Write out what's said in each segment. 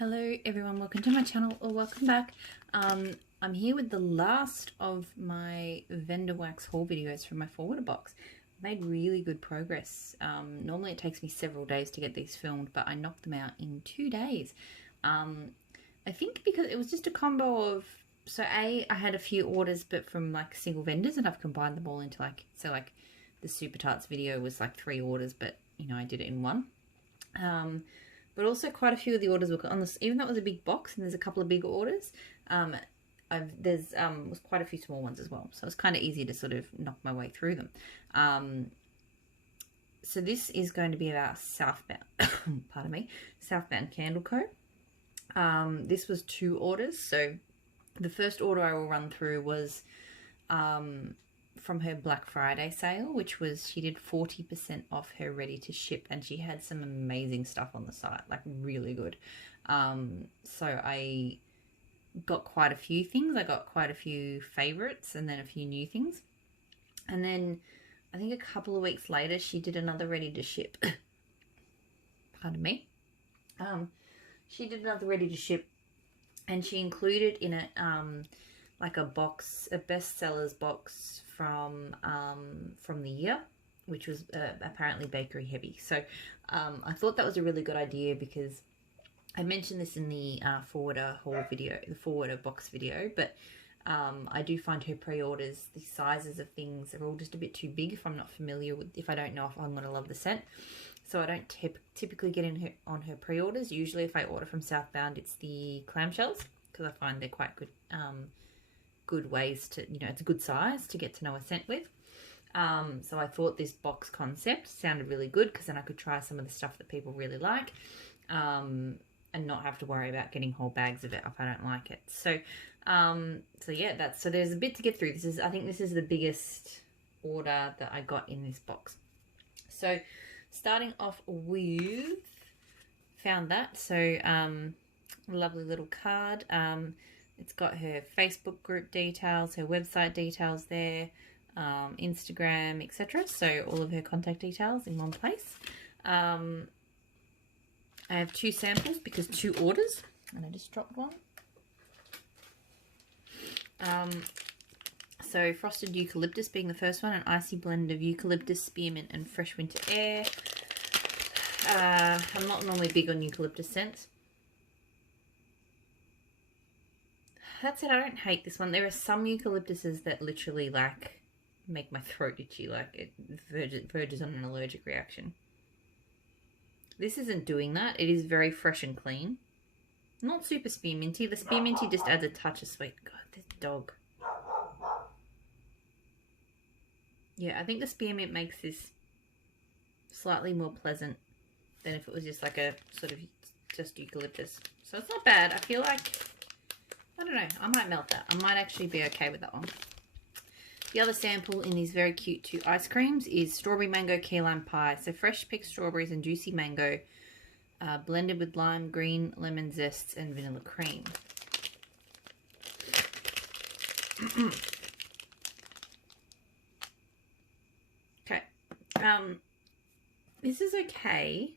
Hello everyone, welcome to my channel or welcome back. I'm here with the last of my vendor wax haul videos from my forwarder box. I made really good progress. Normally it takes me several days to get these filmed, but I knocked them out in 2 days. I think because it was just a combo of, I had a few orders but from like single vendors, and I've combined them all into like the Super Tarts video was like 3 orders, but you know, I did it in one. But also quite a few of the orders were on this, even though it was a big box and there's a couple of big orders, was quite a few small ones as well. So it's kind of easy to sort of knock my way through them. So this is going to be about Southbound, pardon me, Southbound Candle Co. This was 2 orders. So the first order I will run through was from her Black Friday sale, which was, she did 40% off her ready to ship, and she had some amazing stuff on the site, like really good. So I got quite a few things. I got quite a few favorites and then a few new things. And then I think a couple of weeks later, she did another ready to ship. Pardon me. She did another ready to ship, and she included in it like a box, a bestsellers box from the year, which was apparently bakery heavy. So I thought that was a really good idea, because I mentioned this in the forwarder haul video, the forwarder box video, but I do find her pre-orders, the sizes of things are all just a bit too big if I'm not familiar with, if I don't know if I'm going to love the scent. So I don't typically get in on her pre-orders. Usually if I order from Southbound, it's the clamshells, because I find they're quite good, good ways to, you know, it's a good size to get to know a scent with. So I thought this box concept sounded really good, because then I could try some of the stuff that people really like, and not have to worry about getting whole bags of it if I don't like it. So yeah, so there's a bit to get through. I think this is the biggest order that I got in this box. So starting off with, found that, so lovely little card. It's got her Facebook group details, her website details there, Instagram, etc. So all of her contact details in one place. I have 2 samples because 2 orders, and I just dropped one. So frosted eucalyptus being the first one, an icy blend of eucalyptus, spearmint, and fresh winter air. I'm not normally big on eucalyptus scents. That said, I don't hate this one. There are some eucalyptuses that literally like make my throat itchy, like it verges on an allergic reaction. This isn't doing that. It is very fresh and clean. Not super spearminty. The spearminty just adds a touch of sweet. God, this dog. Yeah, I think the spearmint makes this slightly more pleasant than if it was just like a sort of just eucalyptus. So it's not bad. I feel like, I don't know, I might melt that. I might actually be okay with that one. The other sample in these very cute 2 ice creams is strawberry mango key lime pie. So fresh picked strawberries and juicy mango, blended with lime, green lemon zests, and vanilla cream. Okay. This is okay.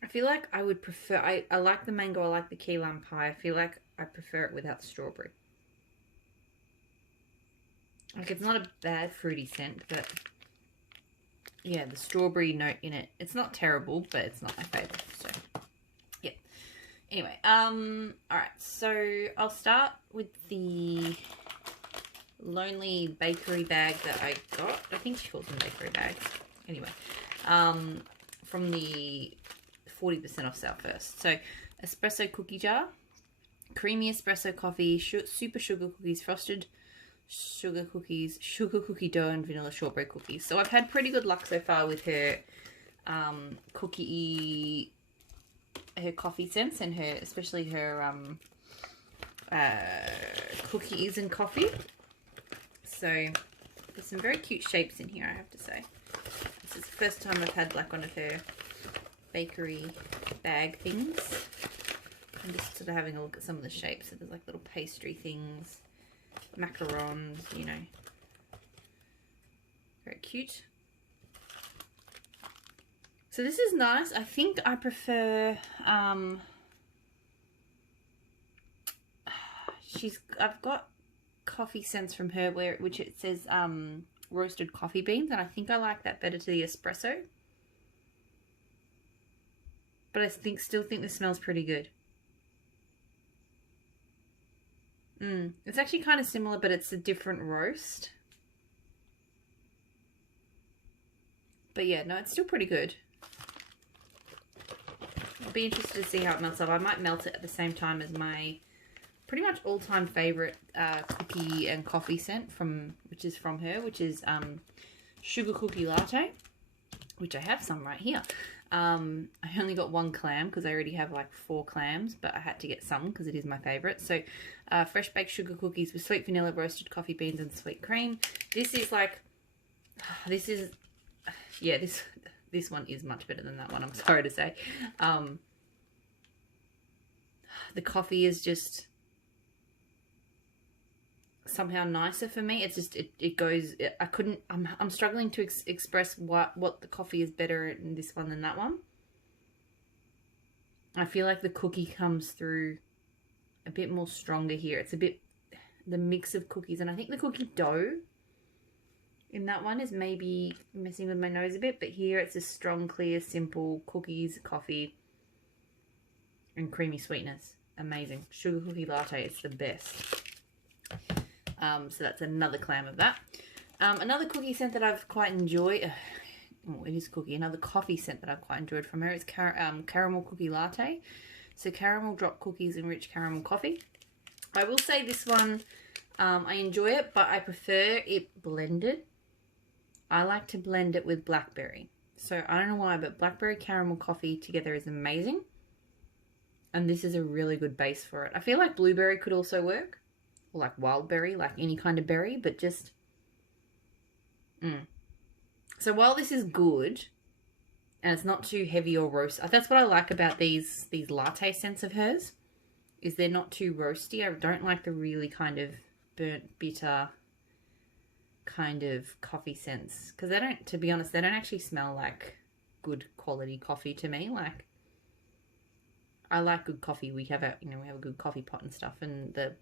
I feel like I would prefer, I like the mango, I like the key lime pie. I feel like I prefer it without strawberry. Like, it's not a bad fruity scent, but yeah, the strawberry note in it, it's not terrible, but it's not my favorite. So yeah. Anyway, alright, so I'll start with the Lonely bakery bag that I got. I think she calls them bakery bags. Anyway, from the 40% off sale first. So espresso cookie jar, creamy espresso coffee, super sugar cookies, frosted sugar cookies, sugar cookie dough, and vanilla shortbread cookies. So I've had pretty good luck so far with her her coffee scents, and her, especially her cookies and coffee. So there's some very cute shapes in here, I have to say. This is the first time I've had like one of her bakery bag things. I'm just sort of having a look at some of the shapes. So there's like little pastry things, macarons, you know. Very cute. So this is nice. I think I prefer I've got coffee scents from her which it says roasted coffee beans, and I think I like that better to the espresso. But I still think this smells pretty good. It's actually kind of similar, but it's a different roast. But yeah, no, it's still pretty good. I'll be interested to see how it melts up. I might melt it at the same time as my pretty much all-time favorite cookie and coffee scent which is from her, which is Sugar Cookie Latte, which I have some right here. I only got 1 clam because I already have like 4 clams, but I had to get some because it is my favorite. So fresh baked sugar cookies with sweet vanilla, roasted coffee beans, and sweet cream. This is like, yeah, this one is much better than that one, I'm sorry to say. The coffee is just somehow nicer for me. It's just it goes. I'm struggling to express what the coffee is better in this one than that one. I feel like the cookie comes through a bit more stronger here. It's a bit the mix of cookies, and I think the cookie dough in that one is maybe messing with my nose a bit, but here it's a strong, clear, simple cookies, coffee, and creamy sweetness. Amazing. Sugar Cookie Latte, it's the best. So that's another clam of that. Another cookie scent that I've quite enjoyed, it is cookie, another coffee scent that I've quite enjoyed from her is Caramel Cookie Latte. So caramel drop cookies and rich caramel coffee. I will say this one, I enjoy it, but I prefer it blended. I like to blend it with blackberry. So I don't know why, but blackberry caramel coffee together is amazing. And this is a really good base for it. I feel like blueberry could also work. Or like wild berry, like any kind of berry, but just... So while this is good, and it's not too heavy or roast, that's what I like about these latte scents of hers, is they're not too roasty. I don't like the really kind of burnt, bitter kind of coffee scents, because they don't, to be honest, they don't actually smell like good quality coffee to me. Like, I like good coffee. We have a good coffee pot and stuff, and the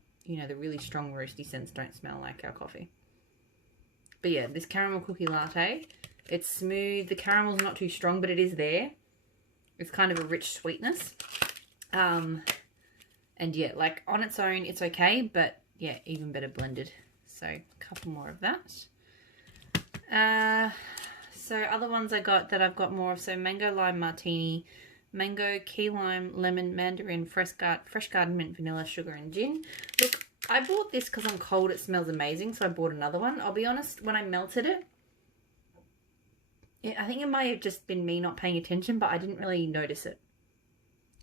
really strong roasty scents don't smell like our coffee. But yeah, this caramel cookie latte, it's smooth. The caramel's not too strong, but it is there. It's kind of a rich sweetness. And yeah, like on its own, it's okay, but yeah, even better blended. So a couple more of that. So other ones I've got more of, so mango lime martini, mango, key lime, lemon, mandarin, fresh garden mint, vanilla, sugar, and gin. Look, I bought this because I'm cold. It smells amazing, so I bought another one. I'll be honest, when I melted it, I think it might have just been me not paying attention, but I didn't really notice it.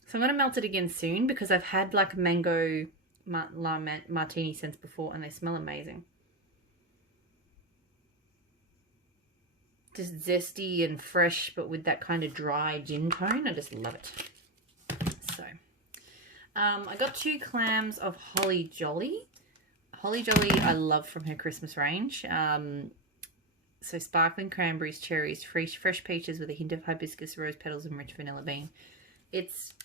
So I'm going to melt it again soon, because I've had like mango lime martini scents before, and they smell amazing. Just zesty and fresh, but with that kind of dry gin tone. I just love it. So, I got 2 clams of Holly Jolly. Holly Jolly I love from her Christmas range. So sparkling cranberries, cherries, fresh peaches with a hint of hibiscus, rose petals, and rich vanilla bean. It's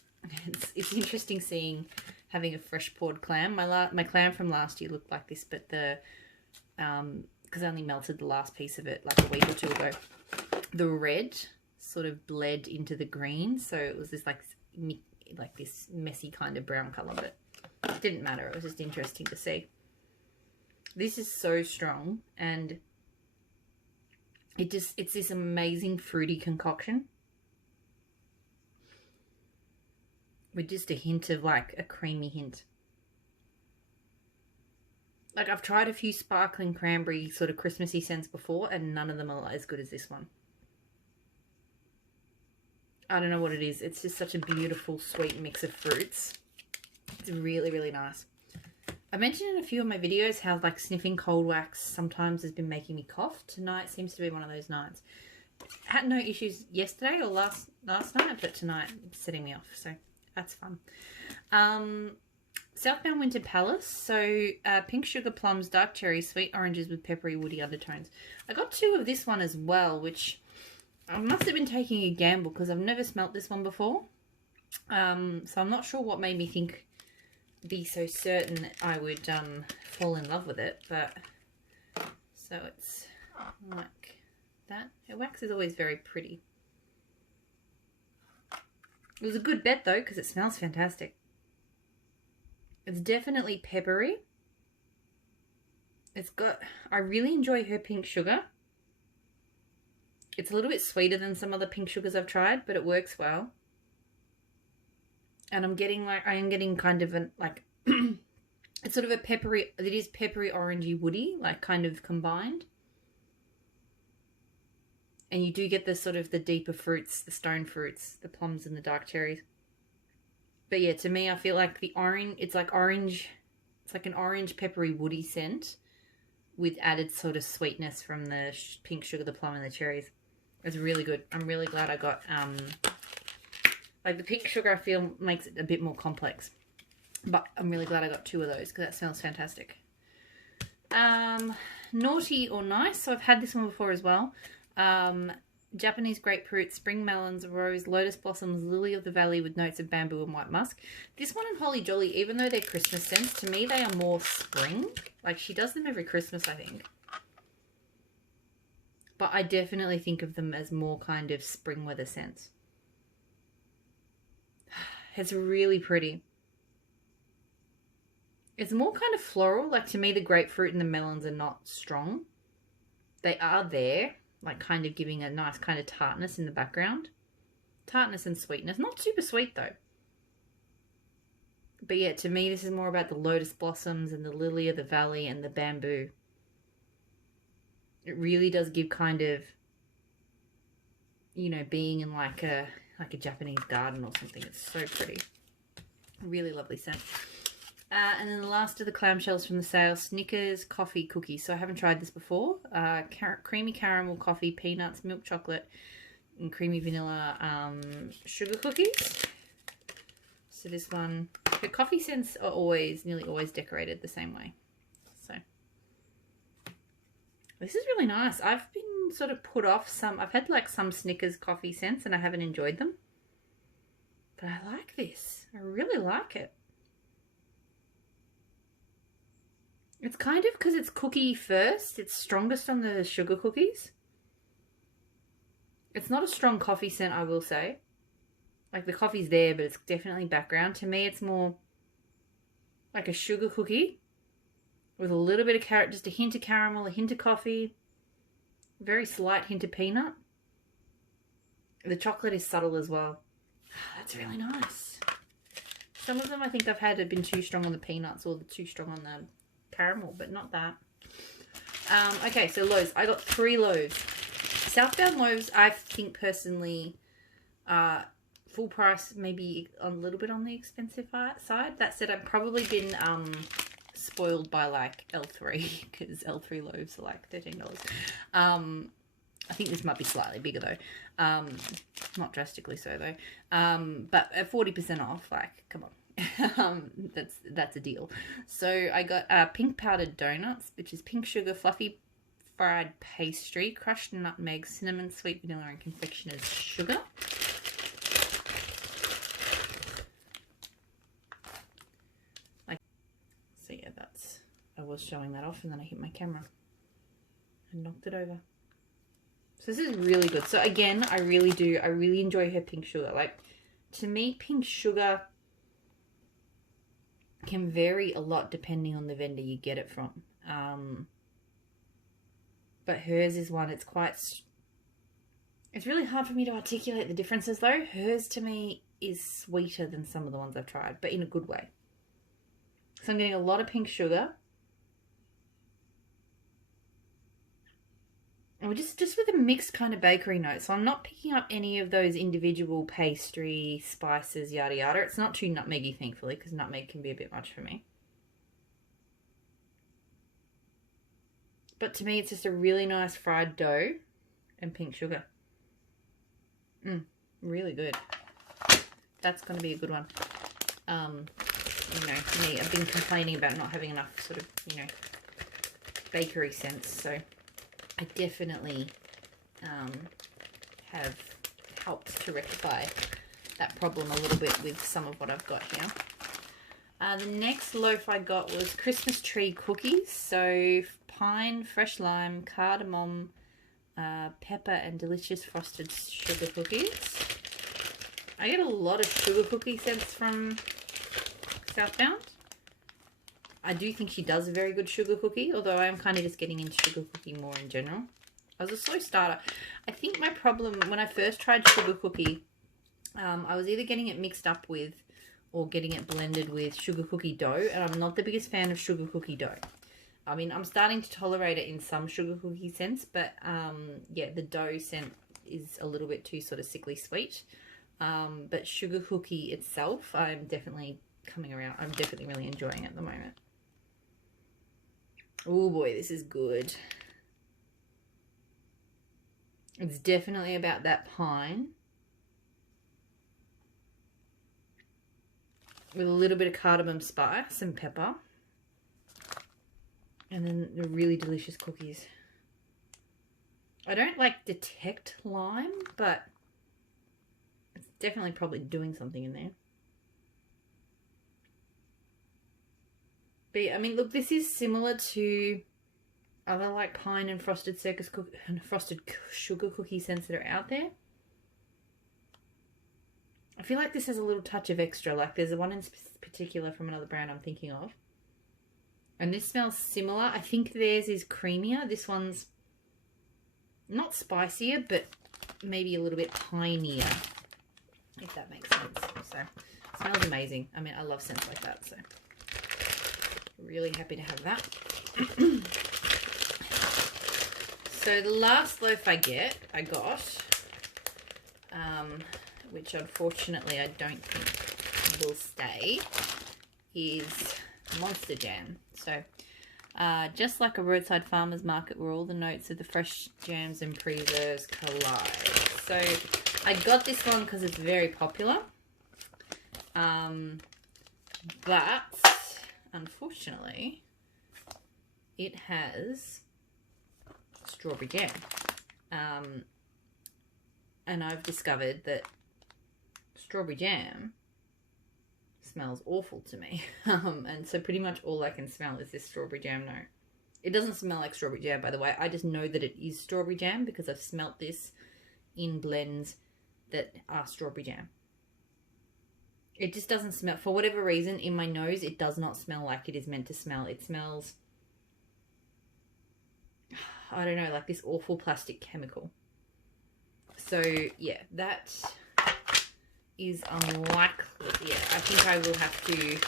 interesting having a fresh poured clam. My clam from last year looked like this, but because I only melted the last piece of it like a week or 2 ago. The red sort of bled into the green, so it was this like this messy kind of brown colour, but it didn't matter. It was just interesting to see. This is so strong, and it's this amazing fruity concoction with just a hint of like a creamy hint. Like, I've tried a few sparkling cranberry sort of Christmassy scents before, and none of them are as good as this one. I don't know what it is. It's just such a beautiful, sweet mix of fruits. It's really, really nice. I mentioned in a few of my videos how, like, sniffing cold wax sometimes has been making me cough. Tonight seems to be one of those nights. I had no issues yesterday or last night, but tonight it's setting me off, so that's fun. Southbound Winter Palace, so pink sugar plums, dark cherries, sweet oranges with peppery woody undertones. I got 2 of this one as well, which I must have been taking a gamble because I've never smelt this one before. So I'm not sure what made me think be so certain I would fall in love with it, but so it's like that. Wax is always very pretty. It was a good bet though, because it smells fantastic. It's definitely peppery. It's got, I really enjoy her pink sugar. It's a little bit sweeter than some other pink sugars I've tried, but it works well. And I'm getting like, I am getting kind of an, like, it's sort of a peppery, it is peppery, orangey, woody, like kind of combined. And you do get the sort of the deeper fruits, the stone fruits, the plums and the dark cherries. But yeah, to me, I feel like the orange, it's like orange, it's like an orange peppery woody scent with added sort of sweetness from the pink sugar, the plum and the cherries. It's really good. I'm really glad I got, like the pink sugar I feel makes it a bit more complex. But I'm really glad I got 2 of those because that smells fantastic. Naughty or nice. So I've had this one before as well. Japanese grapefruit, spring melons, rose, lotus blossoms, lily of the valley with notes of bamboo and white musk. This one and Holly Jolly, even though they're Christmas scents, to me they are more spring. Like she does them every Christmas, I think. But I definitely think of them as more kind of spring weather scents. It's really pretty. It's more kind of floral. Like to me the grapefruit and the melons are not strong. They are there. Like kind of giving a nice kind of tartness in the background. Tartness and sweetness. Not super sweet though. But yeah, to me this is more about the lotus blossoms and the lily of the valley and the bamboo. It really does give kind of, you know, being in like a Japanese garden or something. It's so pretty. Really lovely scent. And then the last of the clamshells from the sale, Snickers coffee cookies. So I haven't tried this before. Creamy caramel coffee, peanuts, milk chocolate, and creamy vanilla sugar cookies. So this one, the coffee scents are nearly always decorated the same way. So this is really nice. I've been sort of put off some, I've had like some Snickers coffee scents and I haven't enjoyed them. But I like this. I really like it. It's kind of, because it's cookie first, it's strongest on the sugar cookies. It's not a strong coffee scent, I will say. Like the coffee's there, but it's definitely background. To me, it's more like a sugar cookie with a little bit of carrot, just a hint of caramel, a hint of coffee, very slight hint of peanut. The chocolate is subtle as well. That's really nice. Some of them I think I've had have been too strong on the peanuts or too strong on the caramel, but not that. Okay, so loaves. I got 3 loaves. Southbound loaves, I think personally, full price, maybe a little bit on the expensive side. That said, I've probably been spoiled by like L3 because L3 loaves are like $13. I think this might be slightly bigger though. Not drastically so though. But at 40% off, like, come on. That's a deal. So I got pink powdered donuts, which is pink sugar, fluffy fried pastry, crushed nutmeg, cinnamon, sweet vanilla, and confectioner's sugar. So yeah, I was showing that off and then I hit my camera and knocked it over. So this is really good. So again, I really enjoy her pink sugar. Like, to me, pink sugar can vary a lot depending on the vendor you get it from. But hers is one, it's really hard for me to articulate the differences though. Hers to me is sweeter than some of the ones I've tried, but in a good way. So I'm getting a lot of pink sugar. And just with a mixed kind of bakery note. So I'm not picking up any of those individual pastry, spices, yada yada. It's not too nutmeggy, thankfully, because nutmeg can be a bit much for me. But to me, it's just a really nice fried dough and pink sugar. Really good. That's going to be a good one. You know, for me, I've been complaining about not having enough sort of, you know, bakery scents. So I definitely have helped to rectify that problem a little bit with some of what I've got here. The next loaf I got was Christmas tree cookies. So pine, fresh lime, cardamom, pepper, and delicious frosted sugar cookies. I get a lot of sugar cookie scents from Southbound. I do think she does a very good sugar cookie, although I am kind of just getting into sugar cookie more in general. I was a slow starter. I think my problem when I first tried sugar cookie, I was either getting it mixed up with or getting it blended with sugar cookie dough, and I'm not the biggest fan of sugar cookie dough. I mean, I'm starting to tolerate it in some sugar cookie scents, but yeah, the dough scent is a little bit too sort of sickly sweet. But sugar cookie itself, I'm definitely coming around. I'm definitely really enjoying it at the moment. Oh boy, this is good. It's definitely about that pine with a little bit of cardamom spice and pepper. And then the really delicious cookies. I don't like detect lime, but it's definitely probably doing something in there. But yeah, I mean, look, this is similar to other like pine and frosted sugar cookie scents that are out there. I feel like this has a little touch of extra. Like there's one in particular from another brand I'm thinking of. And this smells similar. I think theirs is creamier. This one's not spicier, but maybe a little bit pineier, if that makes sense. So, it smells amazing. I mean, I love scents like that, so really happy to have that. So the last loaf I got, which unfortunately I don't think will stay, is Monster Jam. So just like a roadside farmer's market where all the notes of the fresh jams and preserves collide. So I got this one because it's very popular, but unfortunately it has strawberry jam, and I've discovered that strawberry jam smells awful to me. And so pretty much all I can smell is this strawberry jam note. It doesn't smell like strawberry jam, by the way. I just know that it is strawberry jam because I've smelt this in blends that are strawberry jam. It just doesn't smell, for whatever reason, in my nose, it does not smell like it is meant to smell. It smells, I don't know, like this awful plastic chemical. So yeah, that is unlikely. Yeah, I think I will have to.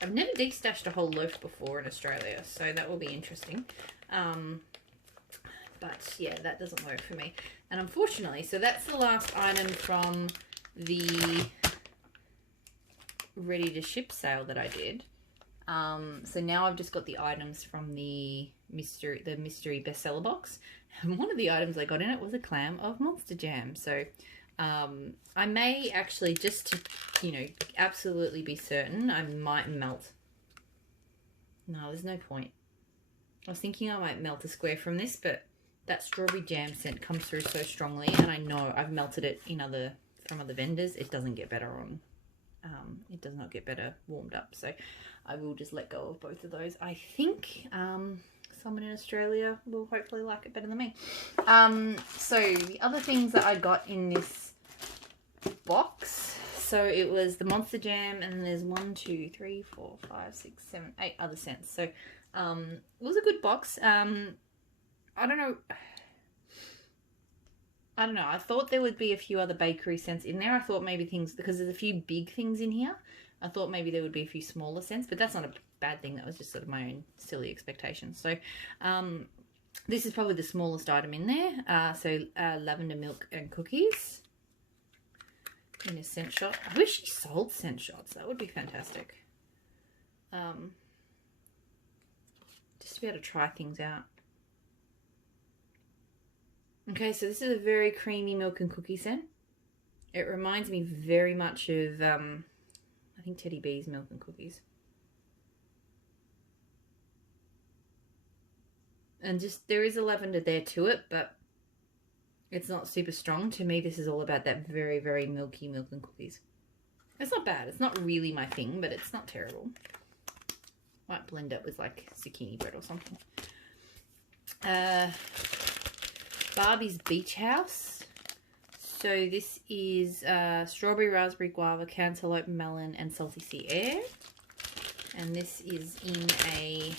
I've never destashed a whole loaf before in Australia, so that will be interesting. But yeah, that doesn't work for me. And unfortunately, so that's the last item from the ready to ship sale that I did. So now I've just got the items from the mystery bestseller box. And one of the items I got in it was a clam of Monster Jam. So I may actually, just to, you know, absolutely be certain, I might melt. No, there's no point. I was thinking I might melt a square from this, but that strawberry jam scent comes through so strongly, and I know I've melted it in from other vendors. It doesn't get better on, it does not get better warmed up. So I will just let go of both of those. I think someone in Australia will hopefully like it better than me. So the other things that I got in this box, so it was the Monster Jam, and then there's 1, 2, 3, 4, 5, 6, 7, 8 other scents. So it was a good box. I don't know. I thought there would be a few other bakery scents in there. I thought maybe things, because there's a few big things in here, I thought maybe there would be a few smaller scents, but that's not a bad thing. That was just sort of my own silly expectations. So this is probably the smallest item in there. So lavender milk and cookies in a scent shot. I wish he sold scent shots. That would be fantastic. Just to be able to try things out. Okay, so this is a very creamy milk and cookie scent. It reminds me very much of, I think, Teddy B's milk and cookies. And just, there is a lavender there to it, but it's not super strong. To me, this is all about that very, very milky milk and cookies. It's not bad. It's not really my thing, but it's not terrible. Might blend it with like zucchini bread or something. Barbie's Beach House. So this is strawberry, raspberry, guava, cantaloupe, melon, and salty sea air. And this is in a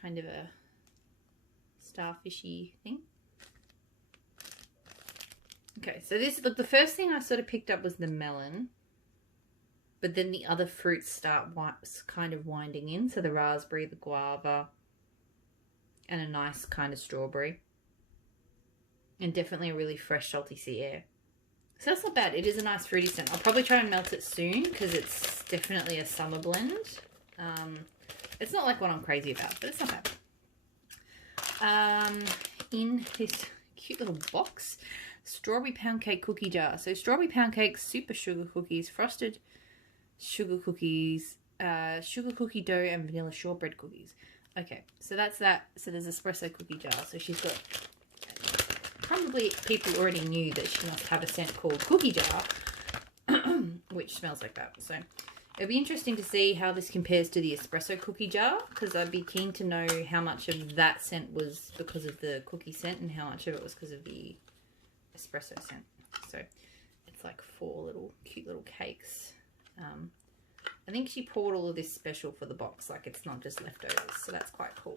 kind of a starfishy thing. Okay, so this, look, the first thing I sort of picked up was the melon. But then the other fruits start kind of winding in. So the raspberry, the guava, and a nice kind of strawberry. And definitely a really fresh salty sea air. So that's not bad. It is a nice fruity scent. I'll probably try and melt it soon because it's definitely a summer blend. It's not like what I'm crazy about, but it's not bad. In this cute little box, strawberry pound cake cookie jar. So strawberry pound cake, super sugar cookies, frosted sugar cookies, sugar cookie dough, and vanilla shortbread cookies. Okay, so that's that. So there's espresso cookie jar. So she's got, probably people already knew that she must have a scent called cookie jar, which smells like that. So it'll be interesting to see how this compares to the espresso cookie jar, because I'd be keen to know how much of that scent was because of the cookie scent and how much of it was because of the espresso scent. So it's like 4 little cute little cakes. I think she poured all of this special for the box, like it's not just leftovers, so that's quite cool.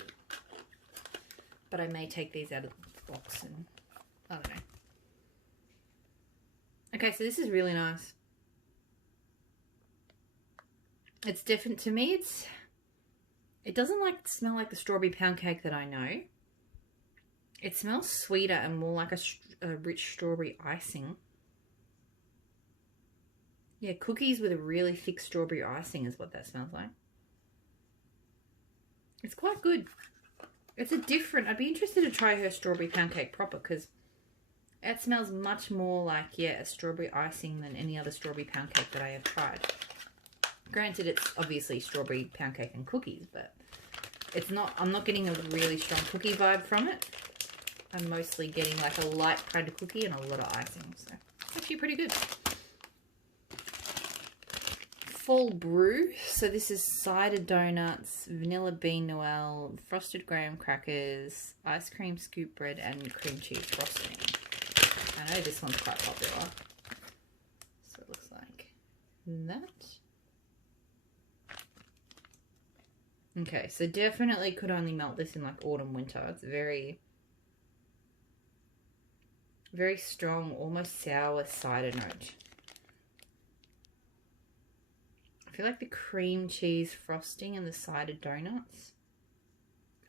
But I may take these out of the box and I don't know. Okay, so this is really nice. It's different to me. It doesn't like smell like the strawberry pound cake that I know. It smells sweeter and more like a rich strawberry icing. Yeah, cookies with a really thick strawberry icing is what that smells like. It's quite good. It's a different... I'd be interested to try her strawberry pound cake proper because it smells much more like, yeah, a strawberry icing than any other strawberry pound cake that I have tried. Granted, it's obviously strawberry pound cake and cookies, but it's not... I'm not getting a really strong cookie vibe from it. I'm mostly getting like a light kind of cookie and a lot of icing, so it's actually pretty good. Fall brew. So this is cider donuts, vanilla bean noel, frosted graham crackers, ice cream scoop bread, and cream cheese frosting. I know this one's quite popular. So it looks like that. Okay, so definitely could only melt this in like autumn, winter. It's very, very strong, almost sour cider note. I feel like the cream cheese frosting and the cider donuts.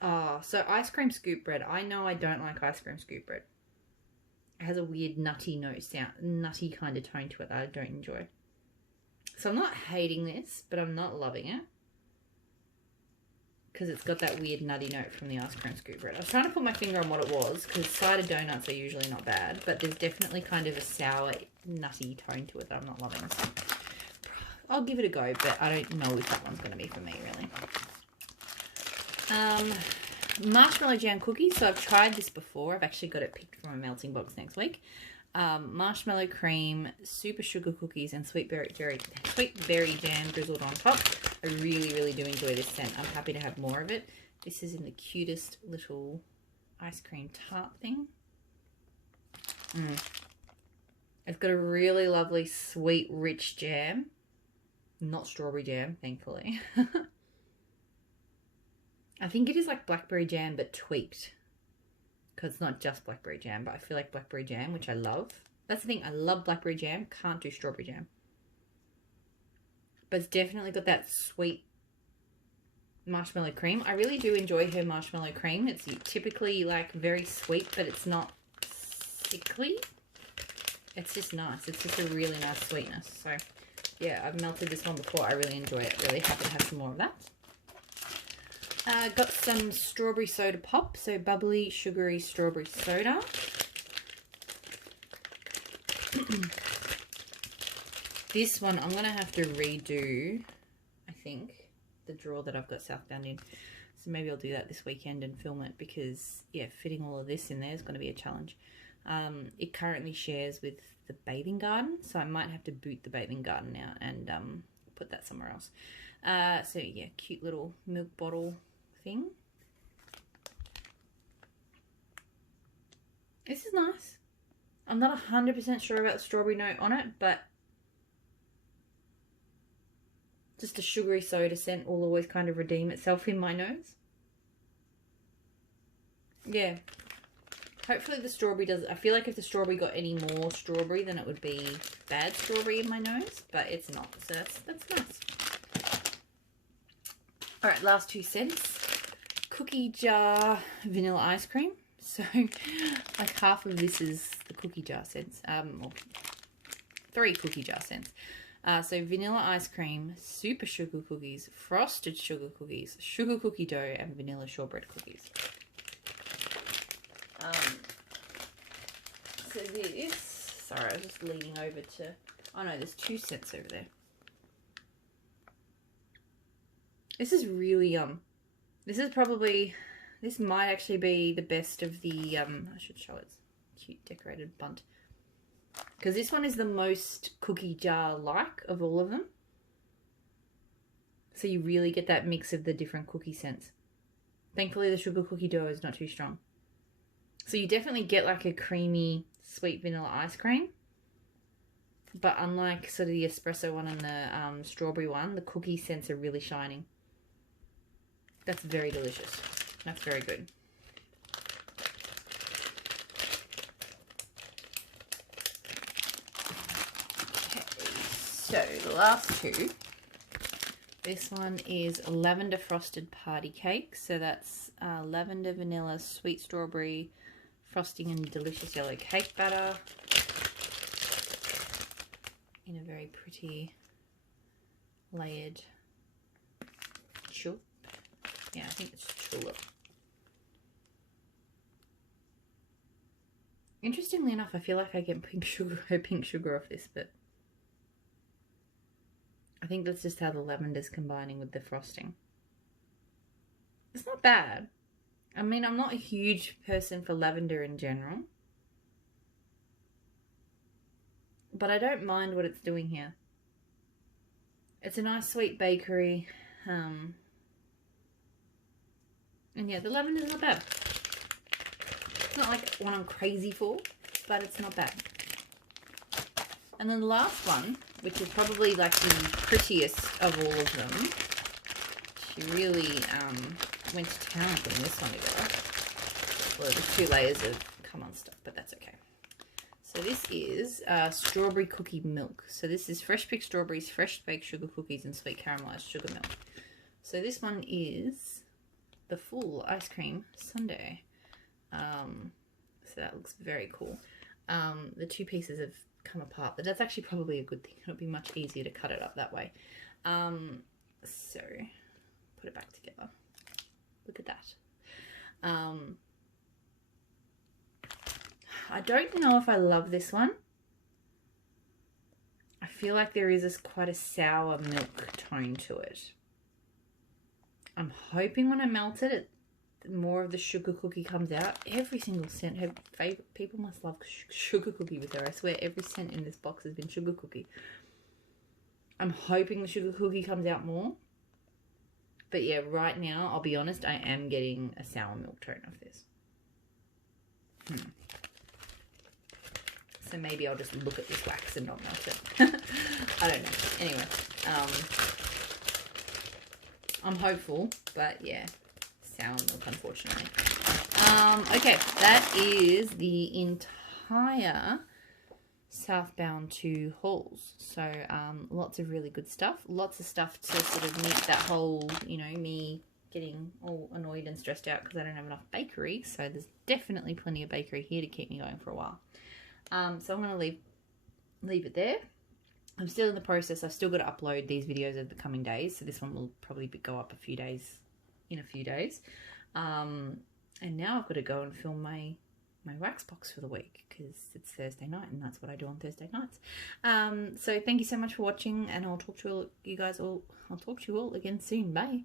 Oh, so ice cream scoop bread. I know I don't like ice cream scoop bread. It has a weird nutty note, nutty kind of tone to it that I don't enjoy. So I'm not hating this, but I'm not loving it. Because it's got that weird nutty note from the ice cream scoop bread. I was trying to put my finger on what it was, because cider donuts are usually not bad, but there's definitely kind of a sour, nutty tone to it that I'm not loving. So I'll give it a go, but I don't know if that one's going to be for me, really. Marshmallow Jam Cookies. So I've tried this before. I've actually got it picked from a melting box next week. Marshmallow cream, super sugar cookies, and sweet berry jam drizzled on top. I really, really do enjoy this scent. I'm happy to have more of it. This is in the cutest little ice cream tart thing. It's got a really lovely, sweet, rich jam. Not strawberry jam, thankfully. I think it is like blackberry jam, but tweaked. Because it's not just blackberry jam, but I feel like blackberry jam, which I love. That's the thing, I love blackberry jam, can't do strawberry jam. But it's definitely got that sweet marshmallow cream. I really do enjoy her marshmallow cream. It's typically like very sweet, but it's not sickly. It's just nice. It's just a really nice sweetness. So yeah, I've melted this one before. I really enjoy it. Really happy to have some more of that. Got some strawberry soda pop. So bubbly, sugary strawberry soda. This one, I'm going to have to redo, I think, the drawer that I've got Southbound in. So maybe I'll do that this weekend and film it because, yeah, fitting all of this in there is going to be a challenge. It currently shares with the bathing garden, so I might have to boot the bathing garden out and put that somewhere else. So yeah, cute little milk bottle thing. This is nice. I'm not 100% sure about the strawberry note on it, but just a sugary soda scent will always kind of redeem itself in my nose. Yeah. Hopefully the strawberry does. I feel like if the strawberry got any more strawberry, then it would be bad strawberry in my nose, but it's not. So that's nice. All right, last 2 cents. Cookie jar vanilla ice cream. So like half of this is the cookie jar scents. Or 3 cookie jar scents. So vanilla ice cream, super sugar cookies, frosted sugar cookies, sugar cookie dough, and vanilla shortbread cookies. So this, sorry, I was just leaning over to, oh no, there's 2 cents over there. This is really, this is probably, this might actually be the best of the, I should show its cute decorated bunt. Because this one is the most cookie jar-like of all of them. So you really get that mix of the different cookie scents. Thankfully, the sugar cookie dough is not too strong. So you definitely get like a creamy, sweet vanilla ice cream. But unlike sort of the espresso one and the strawberry one, the cookie scents are really shining. That's very delicious. That's very good. So the last 2, this one is lavender frosted party cake. So that's lavender, vanilla, sweet strawberry, frosting and delicious yellow cake batter in a very pretty layered tulip. Yeah, I think it's tulip. Interestingly enough, I feel like I get pink sugar off this, but I think that's just how the lavender's combining with the frosting. It's not bad. I mean, I'm not a huge person for lavender in general, but I don't mind what it's doing here. It's a nice sweet bakery, and yeah, the lavender's not bad. It's not like what I'm crazy for, but it's not bad. And then the last one, which is probably like the prettiest of all of them. She really went to town putting this one together. Well, there's 2 layers of come on stuff, but that's okay. So this is strawberry cookie milk. So this is fresh picked strawberries, fresh baked sugar cookies, and sweet caramelized sugar milk. So this one is the full ice cream sundae. So that looks very cool. The 2 pieces have come apart, but that's actually probably a good thing. It'll be much easier to cut it up that way. So put it back together. Look at that. I don't know if I love this one. I feel like there is quite a sour milk tone to it. I'm hoping when I melt it, more of the sugar cookie comes out. Every single scent, her favorite, people must love sugar cookie with her. I swear every scent in this box has been sugar cookie. I'm hoping the sugar cookie comes out more. But yeah, right now, I'll be honest, I am getting a sour milk tone of this. So maybe I'll just look at this wax and not melt it. I don't know. Anyway, I'm hopeful, but yeah, sour milk, unfortunately. Okay, that is the entire Southbound 2 hauls. So lots of really good stuff. Lots of stuff to sort of meet that whole, you know, me getting all annoyed and stressed out because I don't have enough bakery. So there's definitely plenty of bakery here to keep me going for a while. So I'm going to leave it there. I'm still in the process. I've still got to upload these videos over the coming days. So this one will probably go up in a few days. And now I've got to go and film my wax box for the week because it's Thursday night and that's what I do on Thursday nights. So thank you so much for watching, and I'll talk to you all again soon. Bye.